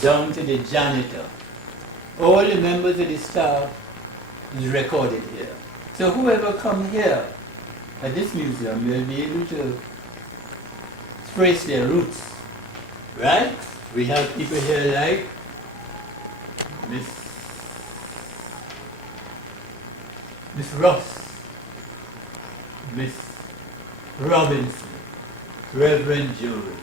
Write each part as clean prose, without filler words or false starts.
down to the janitor. All the members of the staff is recorded here. So whoever come here at this museum will be able to trace their roots, right? We have people here like Miss Ross, Miss Robertson, Reverend Jones,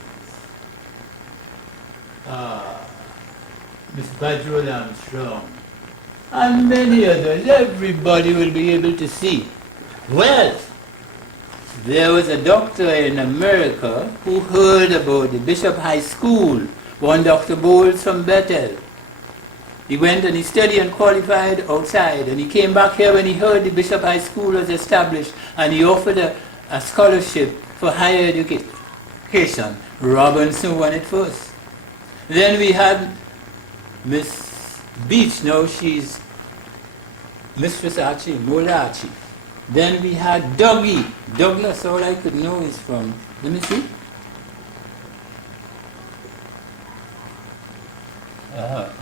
Miss Badrol Armstrong, and many others. Everybody will be able to see. Well, there was a doctor in America who heard about the Bishop High School, one Dr. Bowles from Bethel. He went and he studied and qualified outside, and he came back here when he heard the Bishop High School was established, and he offered a scholarship for higher education. Robertson won it first. Then we had Miss Beach, now she's Mistress Archie, Mola Archie. Then we had Douglas, all I could know is from, let me see.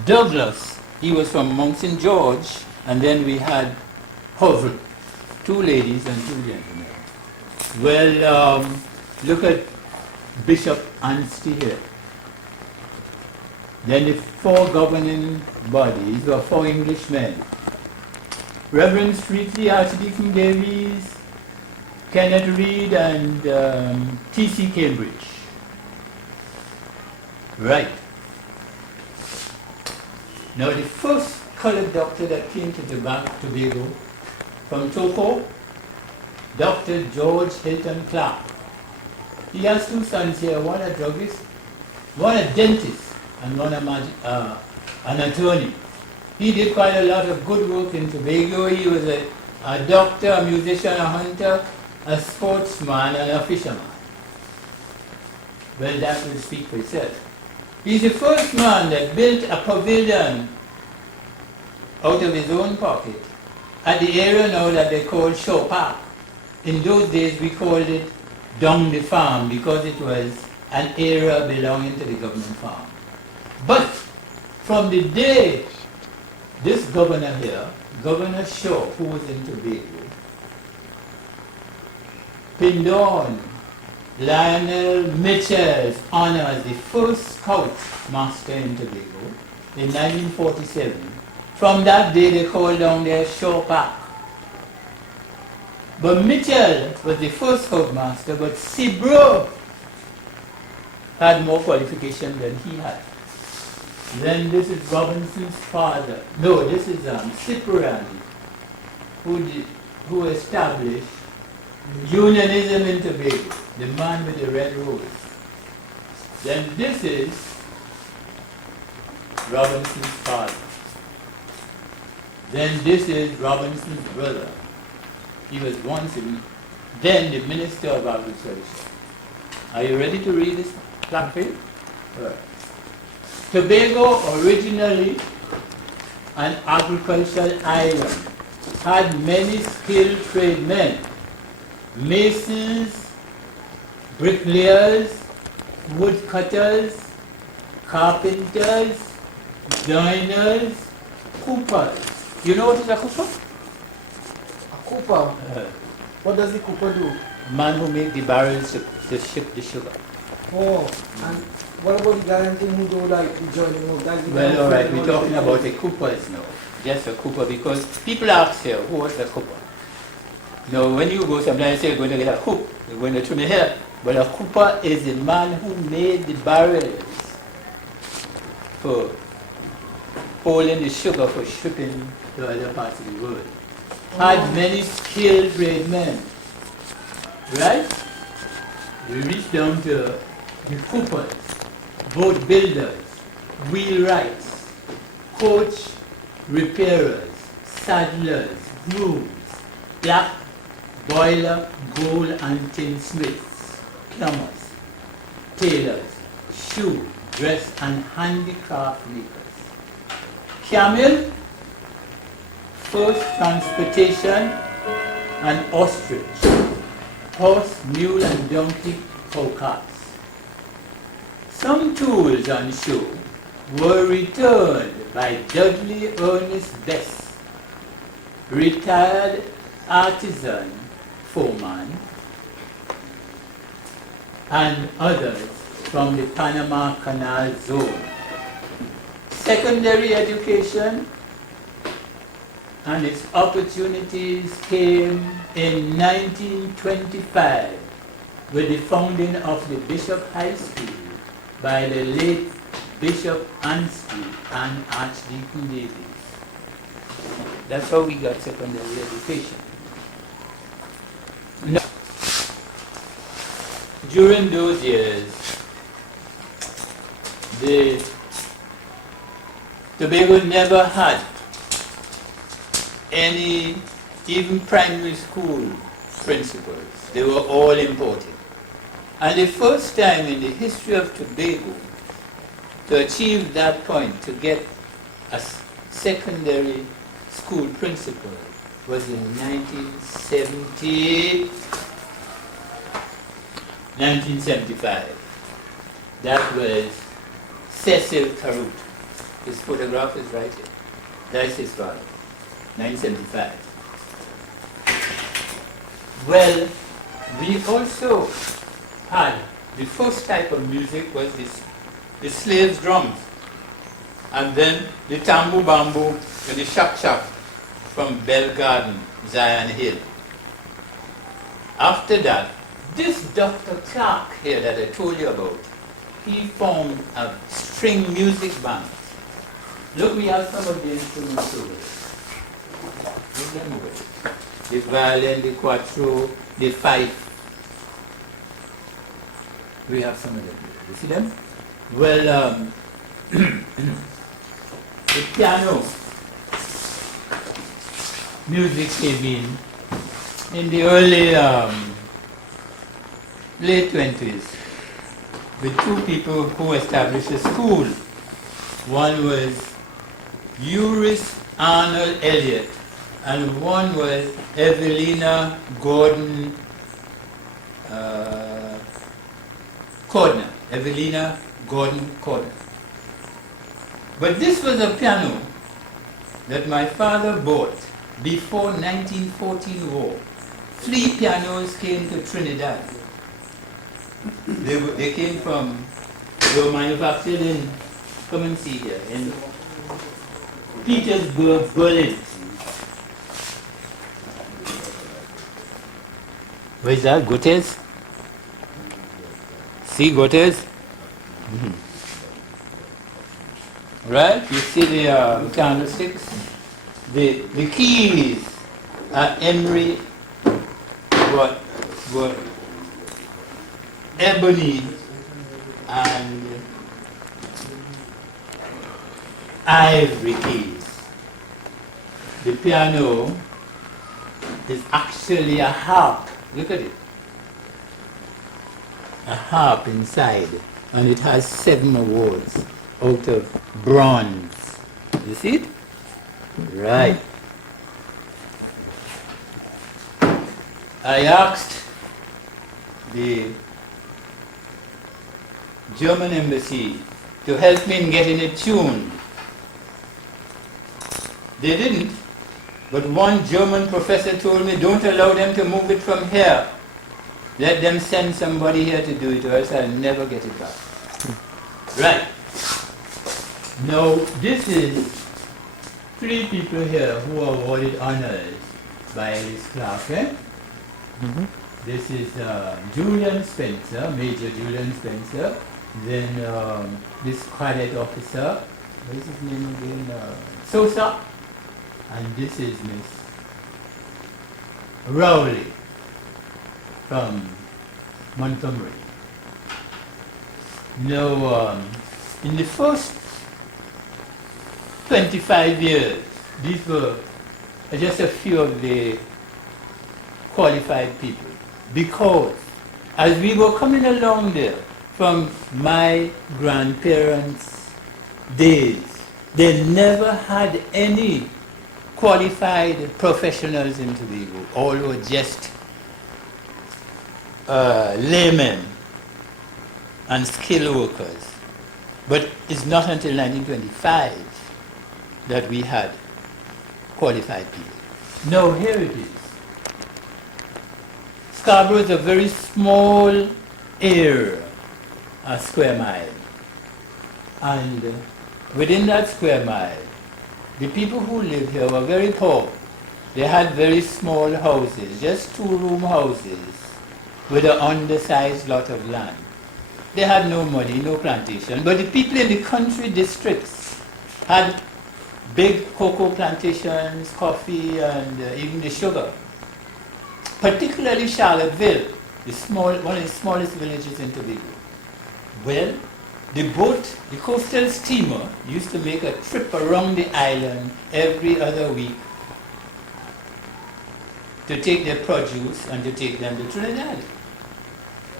Douglas, he was from Mount St. George, and then we had Hovell, two ladies and two gentlemen. Well, look at Bishop Anstey here. Then the four governing bodies were four Englishmen. Reverend Streetley, Archdeacon Davies, Kenneth Reed, and T.C. Cambridge. Right. Now the first colored doctor that came to Tobago from Toco, Dr. George Hilton Clark. He has two sons here, one a druggist, one a dentist, and one an attorney. He did quite a lot of good work in Tobago. He was a doctor, a musician, a hunter, a sportsman, and a fisherman. Well, that will speak for itself. He's the first man that built a pavilion out of his own pocket at the area now that they call Shaw Park. In those days we called it Down the Farm because it was an area belonging to the government farm. But from the day this governor here, Governor Shaw, who was in Tobago, pinned on Lionel Mitchell's honor as the first scout master in Tobago in 1947. From that day they called down there Shaw Park. But Mitchell was the first scoutmaster, but Cibro had more qualification than he had. Then this is Robinson's father. No, this is Cipriani, who established unionism in Tobago, the man with the red rose. Then this is Robinson's father. Then this is Robinson's brother. He was once then the Minister of Agriculture. Are you ready to read this plaque page? Right. Tobago, originally an agricultural island, had many skilled tradesmen, masons, bricklayers, woodcutters, carpenters, joiners, coopers. You know what is a cooper? A cooper? What does the cooper do? Man who makes the barrels to ship the sugar. Oh, and what about the guy who do like the joining of that? Well, all right, we're talking about the coopers now. Just a cooper, because people ask here, who was the cooper? Now, when you go sometimes you say you're going to get a hoop, you're going to trim your hair. But a cooper is the man who made the barrels for holding the sugar for shipping to other parts of the world. Had many skilled tradesmen, right? We reach down to the coopers, boat builders, wheelwrights, coach repairers, saddlers, grooms, black boiler, gold and tin smiths, plumbers, tailors, shoe, dress and handicraft makers. Camel, first transportation, and ostrich, horse, mule and donkey, cow carts. Some tools on show were returned by Dudley Ernest Best, retired artisan foreman, and others from the Panama Canal Zone. Secondary education and its opportunities came in 1925 with the founding of the Bishop High School by the late Bishop Anstie and Archdeacon Davies. That's how we got secondary education. No. During those years, the Tobago never had any, even primary school principals. They were all imported. And the first time in the history of Tobago to achieve that point, to get a secondary school principal, was in 1975. That was Cecil Carut. His photograph is right here. That's his father, 1975. Well, we also had, the first type of music was the slaves' drums, and then the tambu bambu and the shak shak from Bell Garden, Zion Hill. After that, this Dr. Clark here that I told you about, he formed a string music band. Look, we have some of the instruments over there. Look them over there. The violin, the quattro, the fife. We have some of them. You see them? Well, the piano music came in the early, late 20s with two people who established a school. One was Eurice Arnold Elliott, and one was Evelina Gordon Cordner. Evelina Gordon Cordner. But this was a piano that my father bought before 1914 war. 3 pianos came to Trinidad. They came from, they were manufactured in, come and see here, in Petersburg, Berlin. Where is that? Goethes? See Goethes? Right? You see the candlesticks? The keys are emery, what ebony and ivory keys. The piano is actually a harp. Look at it. A harp inside, and it has 7 awards out of bronze. You see it? Right. I asked the German embassy to help me in getting it tuned. They didn't, but one German professor told me, don't allow them to move it from here. Let them send somebody here to do it, or else I'll never get it back. Right. Now, this is 3 people here who are awarded honors by Alice Clark. This is Julian Spencer, Major Julian Spencer. Then this cadet officer, what is his name again? Sosa. And this is Miss Rowley from Montgomery. Now, in the first 25 years, these were just a few of the qualified people, because as we were coming along there from my grandparents' days, they never had any qualified professionals in Tobago. All were just laymen and skilled workers. But it's not until 1925 that we had qualified people. Now here it is. Scarborough is a very small area, a square mile. And within that square mile, the people who lived here were very poor. They had very small houses, just two-room houses with an undersized lot of land. They had no money, no plantation, but the people in the country districts had big cocoa plantations, coffee, and even the sugar. Particularly Charlottesville, one of the smallest villages in Tobago. Well, the coastal steamer used to make a trip around the island every other week to take their produce and to take them to Trinidad.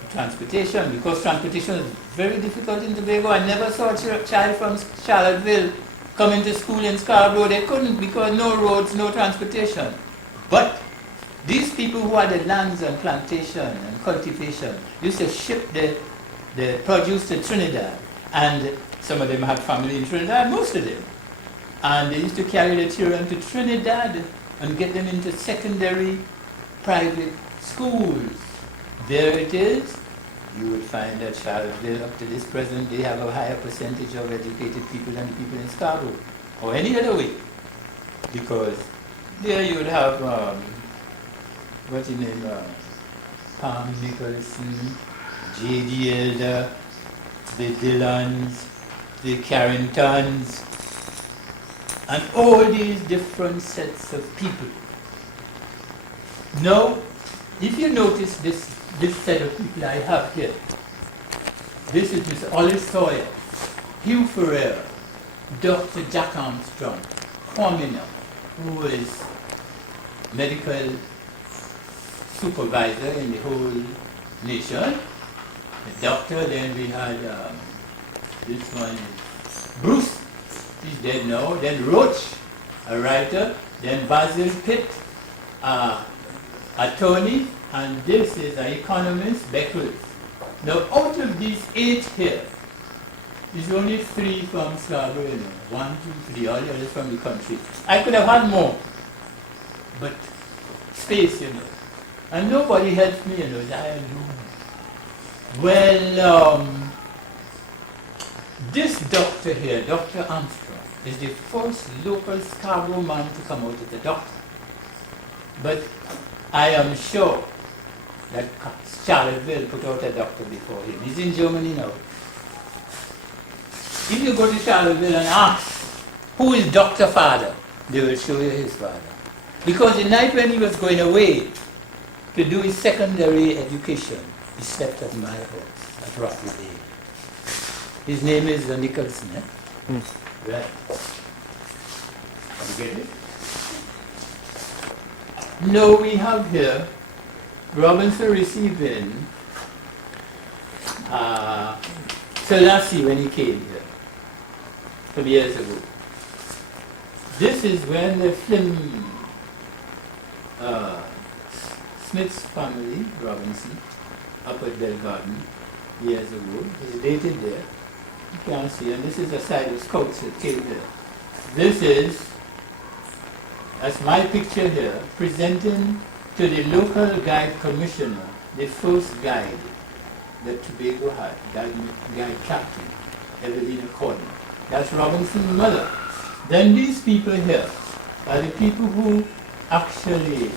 Transportation, because transportation is very difficult in Tobago. I never saw a child from Charlottesville coming to school in Scarborough. They couldn't, because no roads, no transportation. But these people who had the lands and plantation and cultivation used to ship the produce to Trinidad. And some of them had family in Trinidad, most of them. And they used to carry the children to Trinidad and get them into secondary private schools. There it is. You will find that Charlottesville, up to this present, they have a higher percentage of educated people than people in Scarborough, or any other way. Because there you would have, what's his name, Palm Nicholson, J.D. Elder, the Dillons, the Carringtons, and all these different sets of people. Now, if you notice this set of people I have here, this is Mr. Olive Sawyer, Hugh Ferreira, Dr. Jack Armstrong, Kwamina, who is medical supervisor in the whole nation. The doctor, then we had this one is Bruce, he's dead now. Then Roach, a writer. Then Basil Pitt, attorney. And this is an economist, Beckles. Now, out of these 8 here, there's only 3 from Scarborough, you know. 1, 2, 3, all the others from the country. I could have had more, but space, you know. And nobody helped me, you know, I alone. Well, this doctor here, Dr. Armstrong, is the first local Scarborough man to come out as a doctor. But I am sure that Charlottesville put out a doctor before him. He's in Germany now. If you go to Charlottesville and ask, who is Dr. Father? They will show you his father. Because the night when he was going away to do his secondary education, he slept at my house at Rocky Bay. His name is Nicholson, eh? Right. You get it? Now we have here Robertson receiving Selassie when he came here some years ago. This is when the Flynn Smith's family, Robinson, up at Bell Garden years ago. It's dated there. You can't see, and this is a side of scouts that came here. This is, that's my picture here, presenting to the local guide commissioner the first guide that Tobago had, guide captain, Evelina Corden. That's Robinson's mother. Then these people here are the people who actually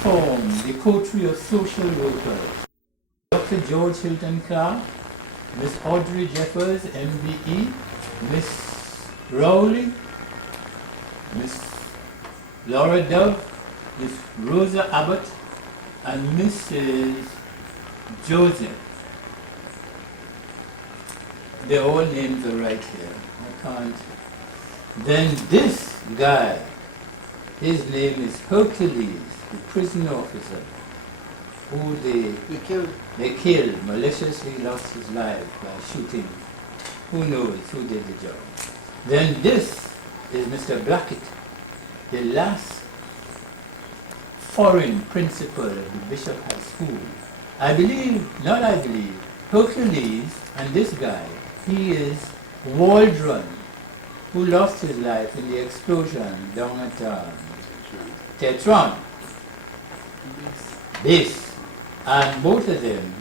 form the coterie of social workers. Dr. George Hilton Clark, Miss Audrey Jeffers, MBE, Miss Rowley, Miss Laura Dove, Miss Rosa Abbott, and Mrs. Joseph. Their all names are right here. I can't. Then this guy, his name is Hercules, the prison officer, who they killed, maliciously lost his life by shooting. Who knows who did the job. Then this is Mr. Blackett, the last foreign principal of the Bishop High School. Hercules and this guy, he is Waldron, who lost his life in the explosion down at Tetron. This, and both of them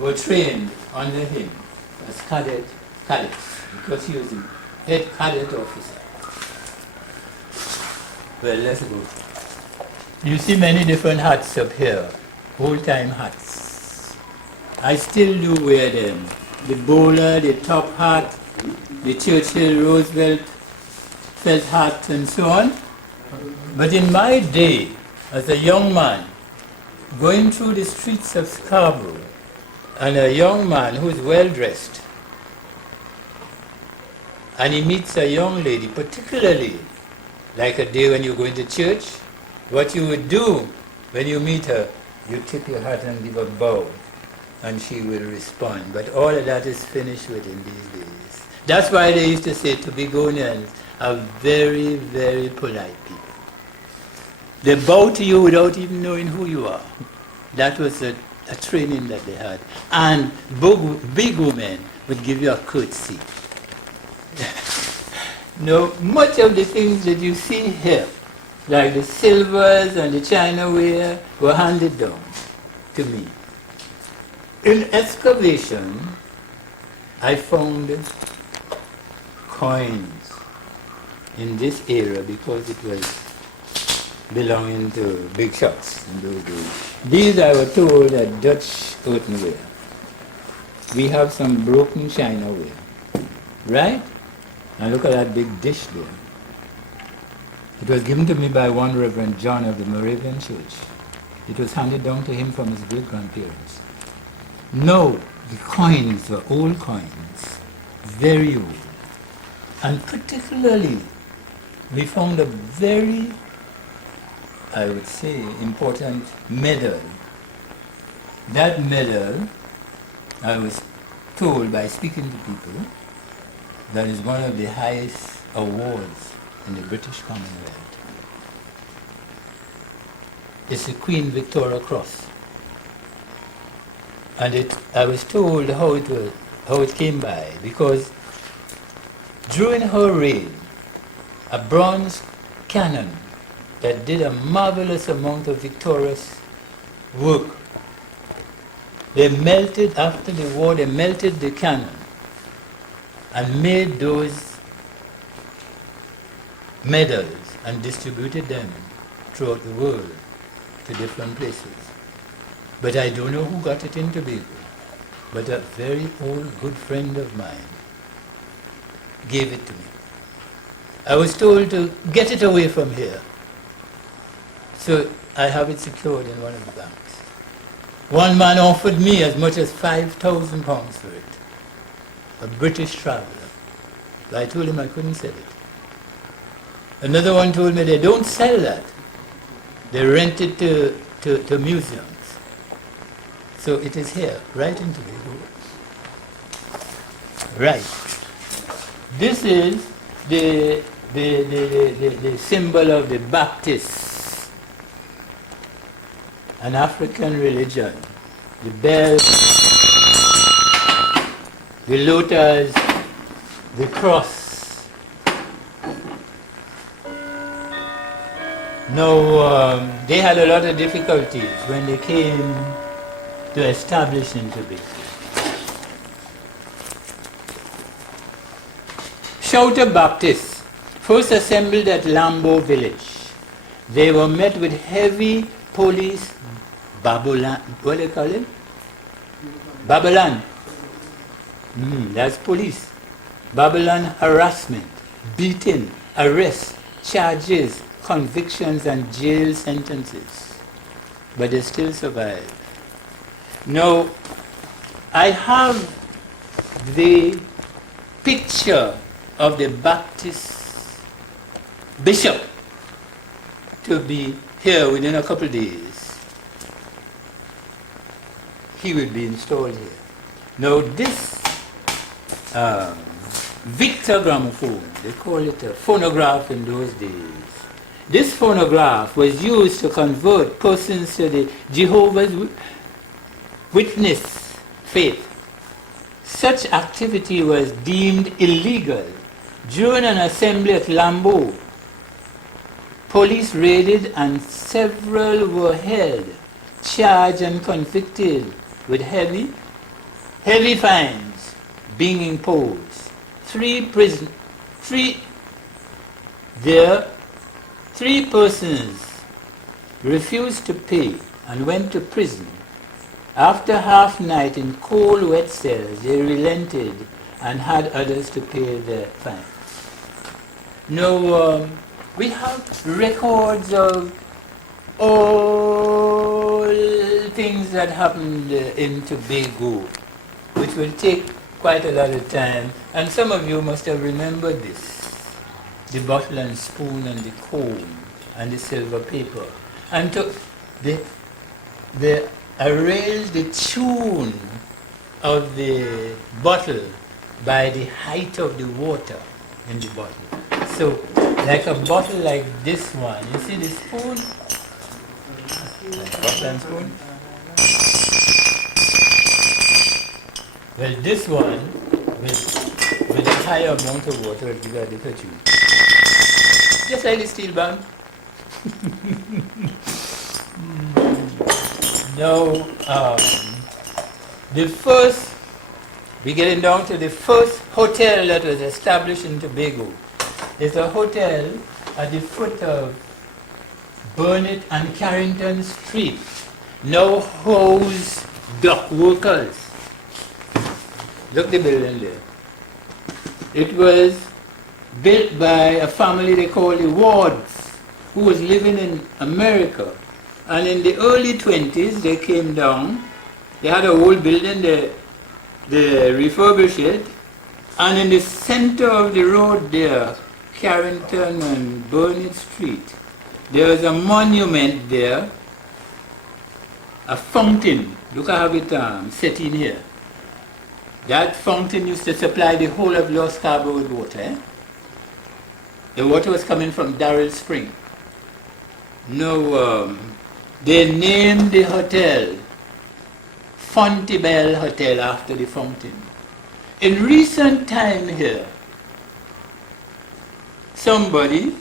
were trained under him as cadets, because he was the head cadet officer. Well, let's go. You see many different hats up here, old-time hats. I still do wear them. The bowler, the top hat, the Churchill Roosevelt felt hat, and so on. But in my day, as a young man, going through the streets of Scarborough, and a young man who is well-dressed, and he meets a young lady, particularly like a day when you're going to church, what you would do when you meet her, you tip your hat and give a bow, and she will respond. But all of that is finished with in these days. That's why they used to say Tobagonians are very, very polite people. They bow to you without even knowing who you are. That was a training that they had. And big women would give you a curtsy. Now, much of the things that you see here, like the silvers and the chinaware, were handed down to me. In excavation, I found coins in this area because it was belonging to big shops in those days. These, I was told, are Dutch earthenware. We have some broken chinaware, right? And look at that big dish there. It was given to me by one Reverend John of the Moravian Church. It was handed down to him from his great-grandparents. No, the coins were old coins, very old. And particularly, we found a very, I would say, important medal. That medal, I was told by speaking to people, that is one of the highest awards in the British Commonwealth. It's the Queen Victoria Cross. And I was told how it came by, because during her reign, a bronze cannon that did a marvelous amount of victorious work, they melted, after the war, they melted the cannon and made those medals and distributed them throughout the world to different places. But I don't know who got it in Tobago, but a very old good friend of mine gave it to me. I was told to get it away from here. So I have it secured in one of the banks. One man offered me as much as £5,000 for it, a British traveller. But I told him I couldn't sell it. Another one told me they don't sell that. They rent it to museums. So it is here, right in Tobago. Right. This is the symbol of the Baptists, an African religion. The bell, the lotus, the cross. Now, they had a lot of difficulties when they came to establish in Tobago. Shouter Baptists first assembled at Lambo village. They were met with heavy police Babylon, what do they call it? Babylon. That's police. Babylon harassment, beating, arrest, charges, convictions and jail sentences. But they still survived. Now, I have the picture of the Baptist bishop to be here within a couple of days. He will be installed here. Now this Victor gramophone, they call it a phonograph in those days. This phonograph was used to convert persons to the Jehovah's Witness faith. Such activity was deemed illegal. During an assembly at Lambeau, police raided and several were held, charged and convicted with heavy fines being imposed. Three persons refused to pay and went to prison. After half night in cold, wet cells, they relented and had others to pay their fines. Now, we have records of all things that happened in Tobago, which will take quite a lot of time. And some of you must have remembered this. The bottle and spoon and the comb and the silver paper. And the arrange the tune of the bottle by the height of the water in the bottle. So, like a bottle like this one, you see the spoon? Like bottle and spoon? Well, this one, with a higher amount of water, will give you a different tune. Just like the steel band. Now, we're getting down to the first hotel that was established in Tobago. It's a hotel at the foot of Burnett and Carrington Street, now house dock workers. Look the building there. It was built by a family they call the Wards, who was living in America. And in the early 20s, they came down. They had a old building, they refurbished it. And in the center of the road there, Carrington and Burnett Street, there was a monument there, a fountain. Look, I have it set in here. That fountain used to supply the whole of Lost Harbor with water. Eh? The water was coming from Darrell Spring. No, they named the hotel Fontibel Hotel after the fountain. In recent time here, somebody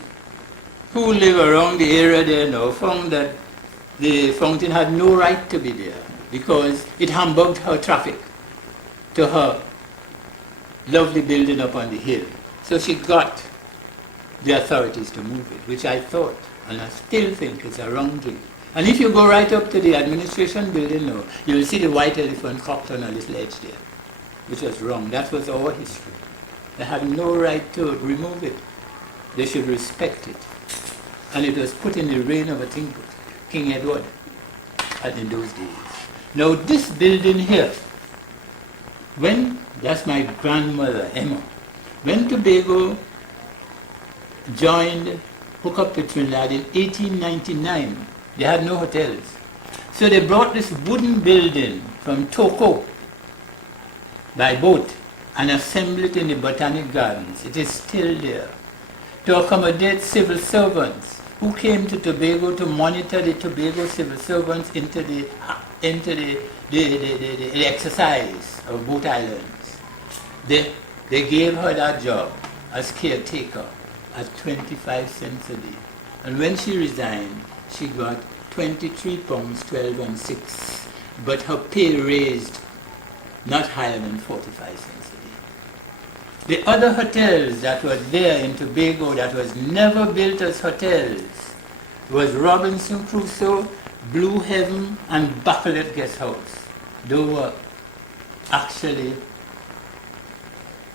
who lived around the area there now found that the fountain had no right to be there because it hampered her traffic to her lovely building up on the hill. So she got the authorities to move it, which I thought, and I still think, is a wrong thing. And if you go right up to the administration building now, you will see the white elephant cocked on a little edge there, which was wrong. That was our history. They had no right to remove it. They should respect it. And it was put in the reign of, I think, King Edward in those days. Now this building here, that's my grandmother, Emma, when Tobago hooked up to Trinidad in 1899, they had no hotels. So they brought this wooden building from Toco by boat and assembled it in the Botanic Gardens. It is still there to accommodate civil servants who came to Tobago to monitor the Tobago civil servants into the exercise of boat islands. They gave her that job as caretaker at 25 cents a day. And when she resigned, she got 23 pounds 12 and 6, but her pay raised not higher than 45 cents a day. The other hotels that were there in Tobago that was never built as hotels was Robinson Crusoe, Blue Heaven, and Bachelet Guest House. Those were actually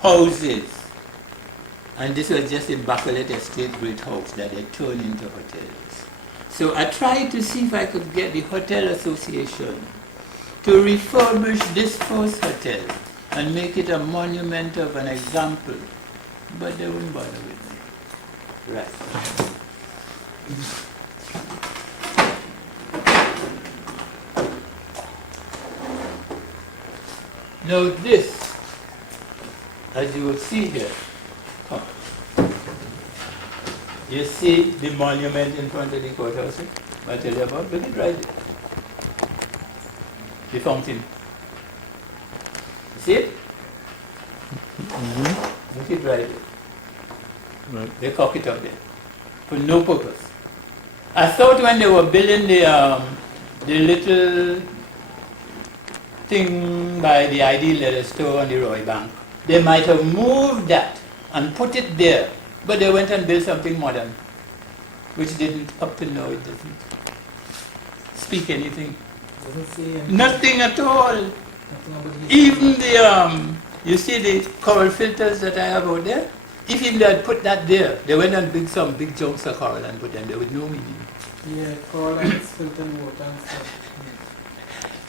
houses. And this was just a Bachelet Estate Great House that they turned into hotels. So I tried to see if I could get the Hotel Association to refurbish this first hotel and make it a monument of an example. But they wouldn't bother with me. Right. Now this, as you will see here, you see the monument in front of the courthouse? I tell you about, look at right there. The fountain. You see it? cock it right there. Right. They cock it up there for no purpose. I thought when they were building the little thing by the ID leather store on the Roy Bank, they might have moved that and put it there, but they went and built something modern, which didn't, up to now, it doesn't speak anything. Doesn't say anything. Nothing at all. Nothing about history. Even the, you see the coral filters that I have out there? If even they had put that there, they went and built some big chunks of coral and put them there with no meaning. Yeah, coral and filtered water and stuff.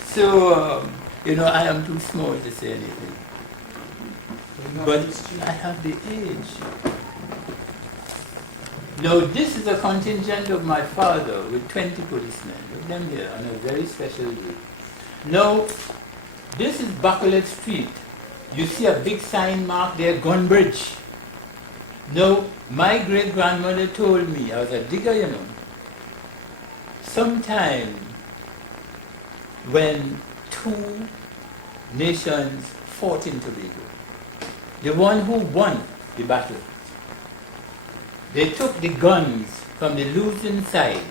So, I am too small to say anything. So you have But history. I have the age. Now, this is a contingent of my father with 20 policemen. Look them here on a very special day. Now, this is Bacolet Street. You see a big sign marked there, Gun Bridge. Now, my great-grandmother told me, I was a digger, sometime when two nations fought in Tobago, the one who won the battle, they took the guns from the losing side,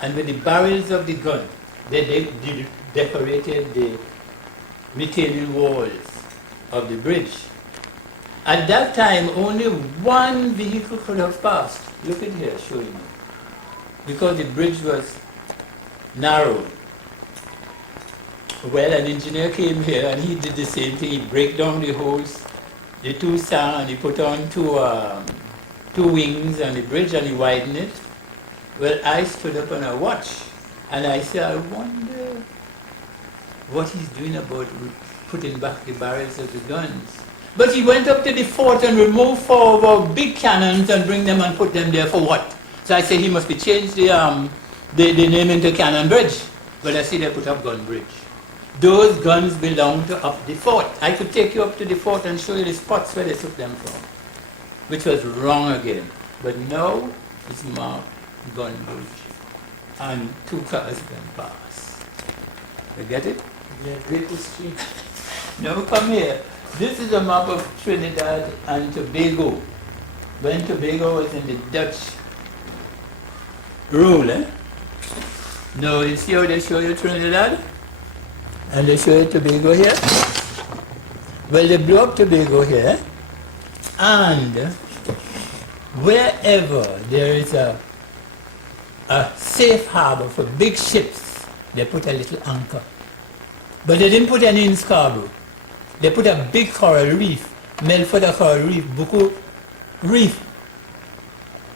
and with the barrels of the gun, they decorated the retaining walls of the bridge. At that time, only one vehicle could have passed. Look at here, showing you. Because the bridge was narrow. Well, an engineer came here and he did the same thing. He break down the holes, the two sang, and he put on two wings on the bridge and he widened it. Well, I stood up and I watched. And I said, I wonder what he's doing about putting back the barrels of the guns. But he went up to the fort and removed 4 of our big cannons and bring them and put them there for what? So I said he must be changed the name into Cannon Bridge. But I see they put up Gun Bridge. Those guns belong to up the fort. I could take you up to the fort and show you the spots where they took them from, which was wrong again. But now it's marked Gun Bridge. And 2 cars can pass. You get it? Yeah, great history. Now come here. This is a map of Trinidad and Tobago. When Tobago was in the Dutch rule, Now you see how they show you Trinidad? And they show you Tobago here? Well, they blew up Tobago here, and wherever there is a safe harbor for big ships, they put a little anchor. But they didn't put any in Scarborough. They put a big coral reef, Melford Coral Reef, Buku Reef.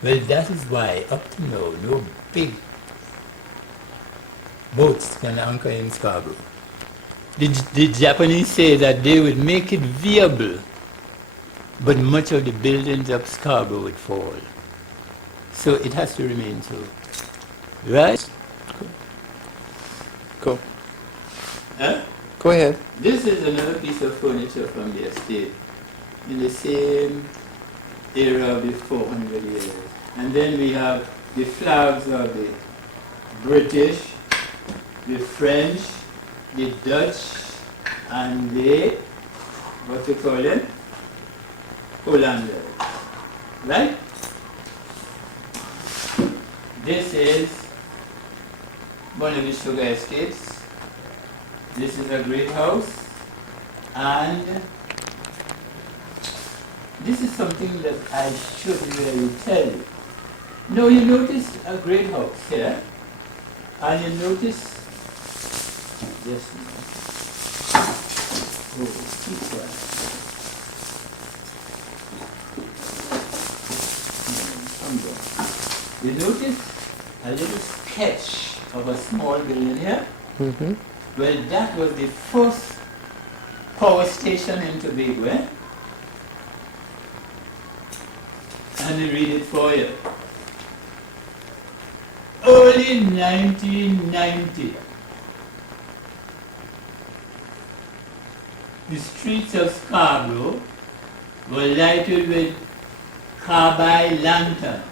Well, that is why up to now, no big boats can anchor in Scarborough. The Japanese say that they would make it viable, but much of the buildings of Scarborough would fall. So it has to remain so. Right? Cool. Huh? Go ahead. This is another piece of furniture from the estate in the same era of the 400 years. And then we have the flags of the British, the French, the Dutch, and the, what you call them? Hollanders. Right? This is one of the sugar estates. This is a great house, and this is something that I should really tell you. Now you notice a great house here, and you notice this one. Oh, keep quiet. Come down. You notice a little sketch of a small building here? Mm-hmm. Well, that was the first power station in Tobago, And I read it for you. Early 1990, the streets of Scarborough were lighted with carbide lanterns.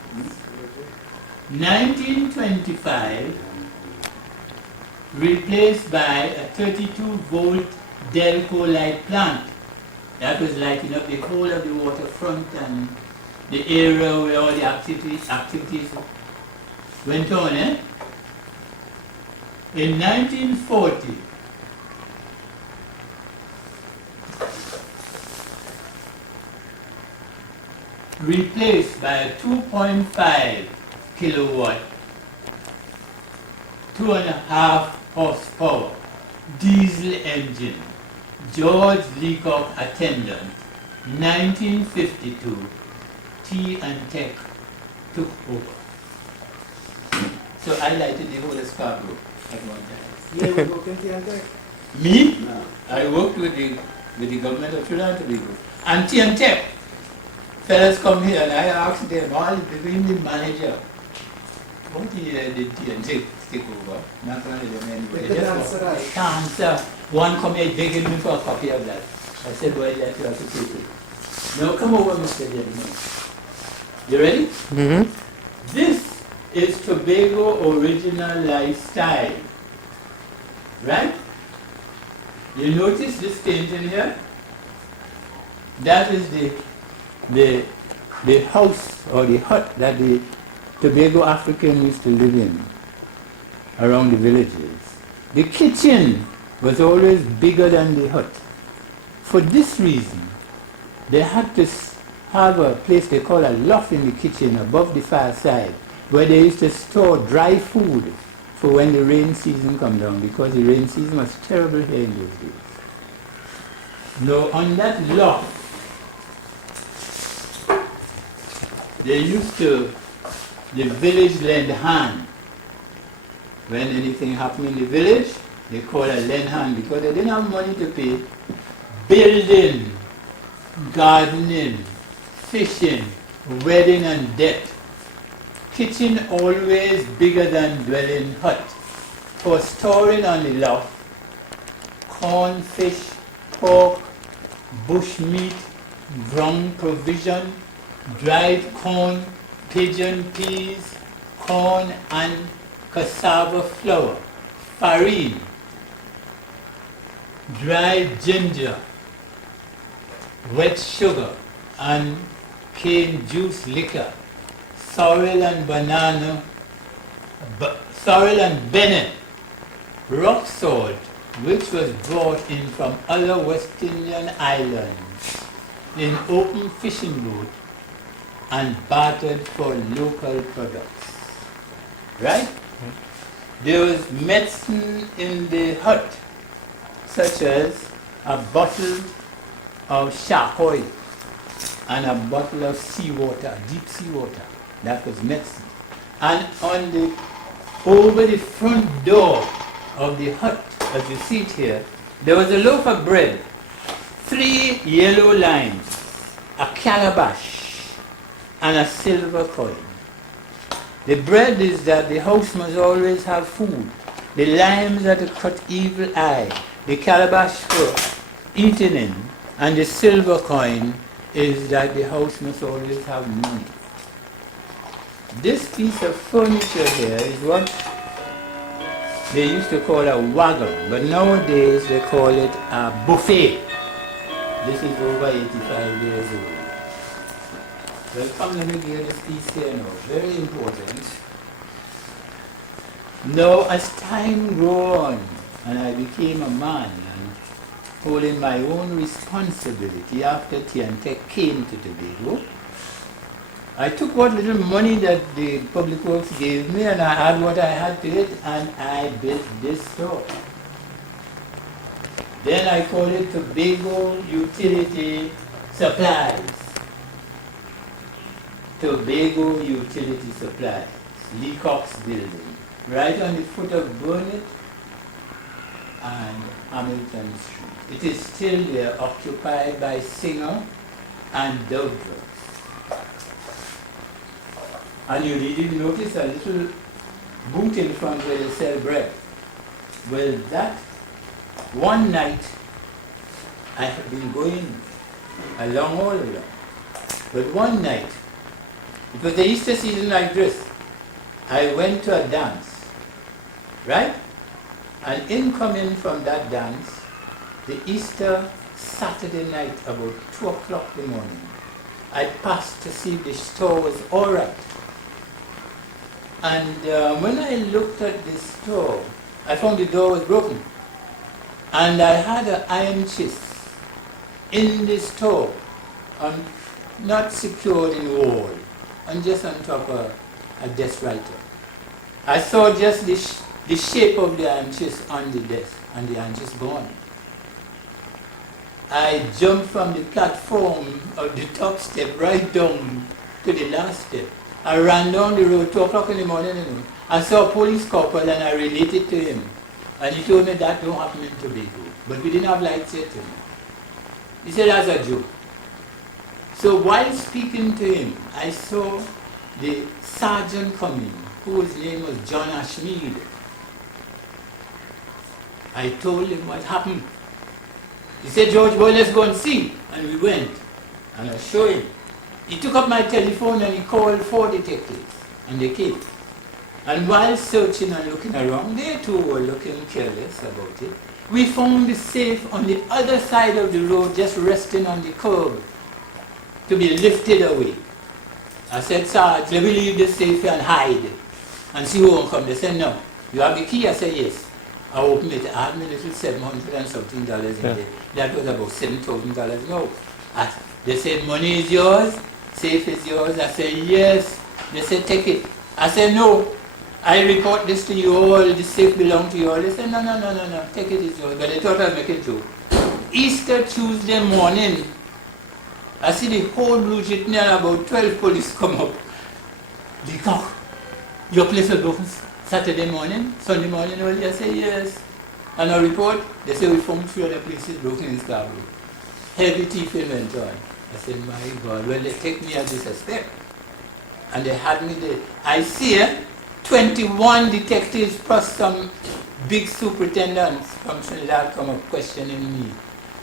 1925, replaced by a 32-volt Delco light plant. That was lighting up the whole of the waterfront and the area where all the activities went on. In 1940, replaced by a 2.5 kilowatt, 2.5 horsepower diesel engine, George Leacock attendant, 1952, T&Tech took over. So I lighted the whole of Scarborough at one time. You ever work in T&Tech? Me? No. I worked with the government of Trinidad and Tobago. And T&Tech, fellas come here and I asked them, all between the manager, what year did T&Tech take over? Not one of them anyway. They couldn't answer that. Answer. One come here begging me for a copy of that. I said, well, yes, you have to take it. Now come over, Mr. Gentleman. You ready? Mm-hmm. This is Tobago original lifestyle. Right? You notice this painting here? That is the house or the hut that the Tobago African used to live in around the villages. The kitchen was always bigger than the hut. For this reason, they had to have a place they call a loft in the kitchen above the fireside where they used to store dry food for when the rain season come down, because the rain season was terrible here in those days. Now on that loft, they used to, the village lend hand. When anything happened in the village, they call a lend hand because they didn't have money to pay. Building, gardening, fishing, wedding and death. Kitchen always bigger than dwelling hut. For storing on the loft, corn, fish, pork, bush meat, ground provision, dried corn, pigeon peas, corn and cassava flour, farine, dried ginger, wet sugar and cane juice liquor, sorrel and banana, sorrel and bennet, rock salt, which was brought in from other West Indian islands in open fishing boat and bartered for local products. Right? There was medicine in the hut, such as a bottle of shark oil and a bottle of seawater, deep seawater. That was medicine. And over the front door of the hut, as you see it here, there was a loaf of bread, 3 yellow limes, a calabash, and a silver coin. The bread is that the house must always have food. The limes are to cut evil eye. The calabash for eating in, and the silver coin is that the house must always have money. This piece of furniture here is what they used to call a wagon, but nowadays they call it a buffet. This is over 85 years old. Well, come let me give you this piece here now, very important. Now, as time grew on, and I became a man, and holding my own responsibility after T&Tech came to Tobago, I took what little money that the public works gave me, and I had what I had to it, and I built this store. Then I called it Tobago Utility Supplies. Tobago Utility Supplies, Leacock's building, right on the foot of Burnett and Hamilton Street. It is still there, occupied by Singer and Douglas. And you didn't notice a little booth in front where they sell bread. Well, that one night, I have been going along all along, but one night, it was the Easter season like this, I went to a dance, right? And incoming from that dance, the Easter Saturday night about 2 o'clock in the morning. I passed to see if the store was all right. And when I looked at the store, I found the door was broken. And I had an iron chest in the store, not secured in the wall, and just on top of a desk writer. I saw just the shape of the iron chest on the desk, and the iron chest gone. I jumped from the platform of the top step right down to the last step. I ran down the road 2 o'clock in the morning, you know. I saw a police corporal and I related to him. And he told me that don't happen in Tobago. But we didn't have lights yet, you know. He said that's a joke. So while speaking to him, I saw the sergeant coming, whose name was John Ashmead. I told him what happened. He said, George, boy, let's go and see. And we went. And I showed him. He took up my telephone and he called 4 detectives. And they came. And while searching and looking around, they too were looking careless about it. We found the safe on the other side of the road, just resting on the curb, to be lifted away. I said, Sarge, let me leave the safe and hide and see who will come. They said, no. You have the key? I said, yes. I opened it. I had my little $700 and something in there. That was about $7,000. No. They said, money is yours, safe is yours. I said, yes. They said, take it. I said, no. I report this to you all, the safe belongs to you all. They said, no, take it, it's yours. But they thought I'd make it true. Easter Tuesday morning, I see the whole blue jitney and about 12 police come up. Leacock, your place was broken Saturday morning, Sunday morning only? I say, yes. And I report, they say we found 3 other places broken in Scarborough. Heavy thief went on. I said, my God, well, they take me as a suspect. And they had me there. I see 21 detectives plus some big superintendents from Trinidad come up questioning me.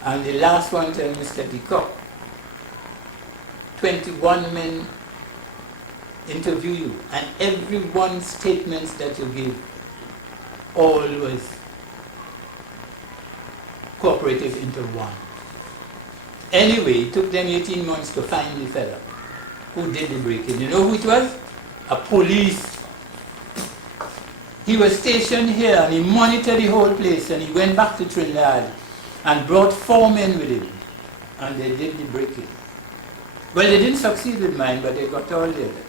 And the last one tell Mr. Leacock, 21 men interview you, and every one statements that you give, all was cooperative into one. Anyway, it took them 18 months to find the fella who did the break-in. You know who it was? A police. He was stationed here and he monitored the whole place, and he went back to Trinidad and brought 4 men with him, and they did the break-in. Well, they didn't succeed with mine, but they got all the others.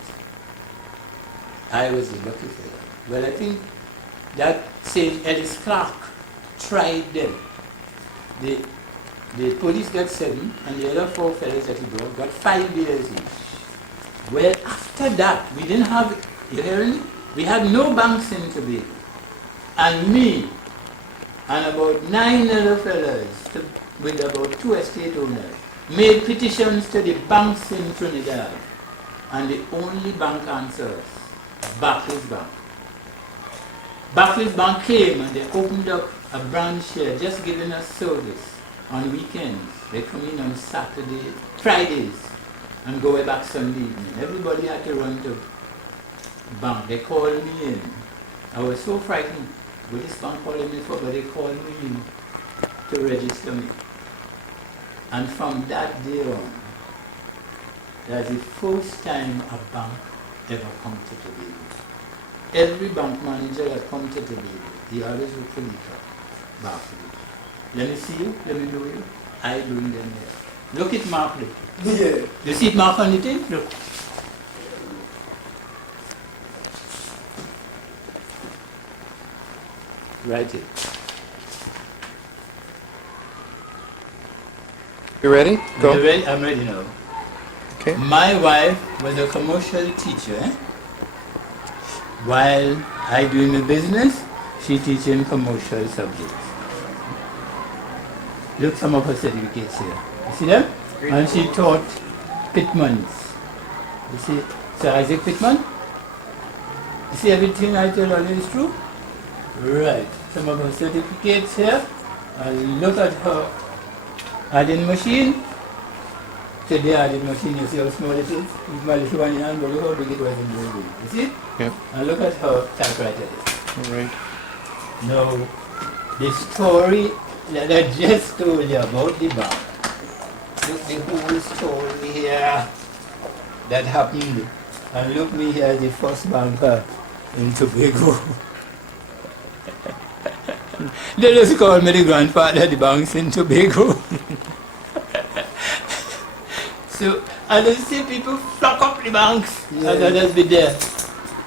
I was the lucky fella. Well, I think that St. Ellis Clark tried them. The police got 7, and the other 4 fellows that he brought got 5 years each. Well, after that, we didn't have, you hearing me? We had no banks in Tobago. And me and about 9 other fellows with about 2 estate owners made petitions to the banks in Trinidad. And the only bank answered us, Barclays Bank. Barclays Bank came and they opened up a branch here, just giving us service on weekends. They come in on Fridays, and go back Sunday evening. Everybody had to run to bank. They called me in. I was so frightened. What this bank calling me for? But they called me in to register me. And from that day on, that's the first time a bank ever come to Tobago. Every bank manager that come to Tobago, he always look for Leacock, Barclays. Let me see you, let me know you. I bring them there. Look at Mark. Yeah. You see it mark on the thing? Look. Right here. You ready? Go. You ready? I'm ready now. Okay. My wife was a commercial teacher. While I doing the business, she teaching commercial subjects. Look some of her certificates here. You see them? And she taught Pittmans. You see Sir Isaac Pittman? You see everything I tell you is true? Right. Some of her certificates here. And look at her adding machine. Today adding machine, you see how small it is? With my little one in hand, but look how big it was in the movie. You see? Yep. And look at her typewriter. All right. Now, the story that I just told you about the bank look the whole story here that happened. And look me here as the first banker in Tobago. They just call me the grandfather of the banks in Tobago. So, and I see people flock up the banks, and I just be there.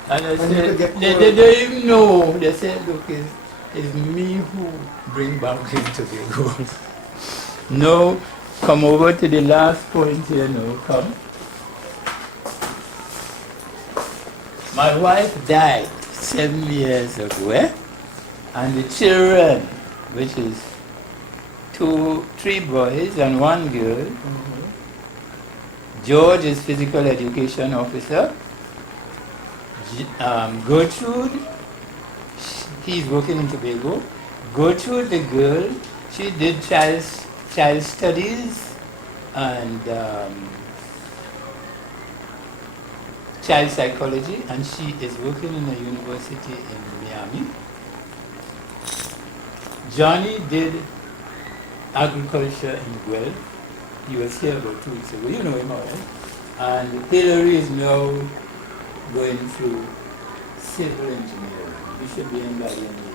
And I say, they don't even know. They say, look, it's me who bring bank in Tobago. No, come over to the last point here, no, come. My wife died 7 years ago, and the children, which is 3 boys and 1 girl. George is physical education officer. Gertrude, he's working in Tobago. Gertrude, the girl, she did child studies and child psychology, and she is working in a university in Miami. Johnny did agriculture in Guelph. He was here about 2 weeks ago. You know him, all right? And Hillary is now going through civil engineering. You should be in by the end of the